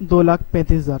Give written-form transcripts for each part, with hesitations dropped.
2,35,000،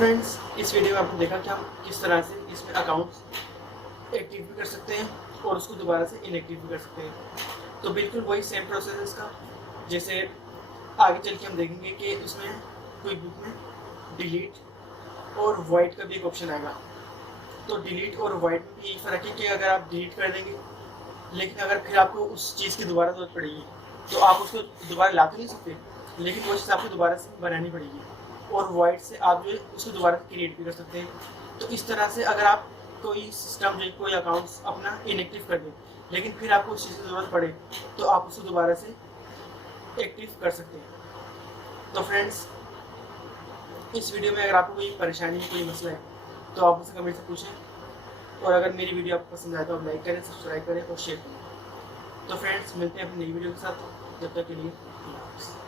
friends, इस video में आपने देखा कि हम किस तरह से इसमें अकाउंट्स एक्टिव भी कर सकते हैं और उसको दोबारा से इनएक्टिव भी कर सकते हैं। तो बिल्कुल वही सेम प्रोसेस है इसका, जैसे आगे चल के हम देखेंगे कि इसमें कोई बुक में डिलीट और वाइट का भी एक ऑप्शन आएगा। तो डिलीट और वाइट में यही फ़र्क है कि अगर आप डिलीट कर देंगे, लेकिन अगर फिर आपको उस चीज़ की दोबारा ज़रूरत पड़ेगी तो आप उसको दोबारा ला तो नहीं सकते, लेकिन वो चीज़ आपको दोबारा से बनानी पड़ेगी। और वाइट से आप जो है उसको दोबारा क्रिएट भी कर सकते हैं। तो इस तरह से अगर आप कोई सिस्टम जो कोई अकाउंट्स अपना इनएक्टिव कर दें, लेकिन फिर आपको उस चीज़ की ज़रूरत पड़े तो आप उसको दोबारा से एक्टिव कर सकते हैं। तो फ्रेंड्स, इस वीडियो में अगर आपको कोई परेशानी कोई मसला है तो आप मुझसे कमेंट से पूछें, और अगर मेरी वीडियो आपको पसंद आए तो आप लाइक करें, सब्सक्राइब करें और शेयर करें। तो फ्रेंड्स, मिलते हैं अपनी नई वीडियो के साथ, जब तक के लिए अल्लाह हाफ़िज़।